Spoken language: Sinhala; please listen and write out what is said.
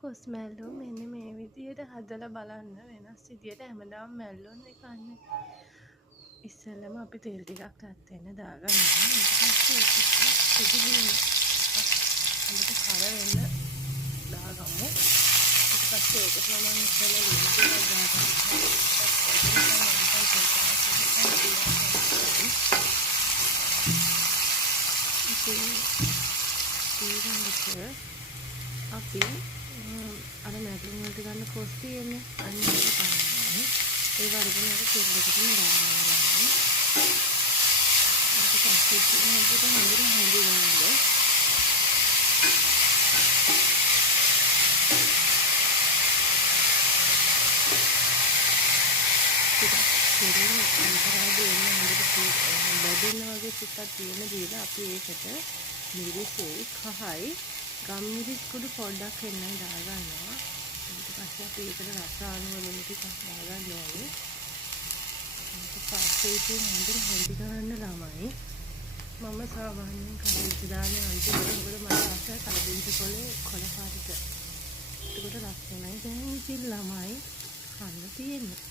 කොස් මැල්ලුම් මෙන්න මේ විදියට හදලා බලන්න වෙනස් විදියට හැමදාම මැල්ලුම්නේ කන්නේ. ඉස්සෙල්ලම අපි තෙල් ටිකක් රත් වෙන්න දාගන්නවා. ඊට පස්සේ ඒකට පිළිබිඹු හොඳට කර වෙන්න දාගමු. ඊට පස්සේ ඒකට මම ඉස්සෙල්ලා ලුණු ටිකක් දාගන්නවා. ඊළඟට අපි අර මැල්ලුම් වලට ගන්න කොස් තියෙන්නේ අන්න ඒක ගන්නවා. ඒ වර්ගන එක කෙල්ලකටම දාගන්නවා. ඊට පස්සේ හොඳට හැඳින්වන්න. බැදෙන්න වගේ චුට්ටක් තියෙන දීලා අපි ඒකට මිරිසෙයි කහයි ගම්මිරිස් කුඩු පොඩ්ඩක් එන්නයි දාගන්නවා. ඊට පස්සේ අපි ඒකට රස අනුව ටිකක් දාගන්න ඕනේ. ඊට පස්සේ ඉතින් හොඳට හැඳි ගන්න ළමයි මම සාමාන්‍යයෙන් කලින්ට දාන්නේ අන්තිමට මොකද මට රස කලබින්ච කොළ පාටට. ඒකට ලස්සනයි දැන් ඉතින් ළමයි කන්න තියෙන්නේ.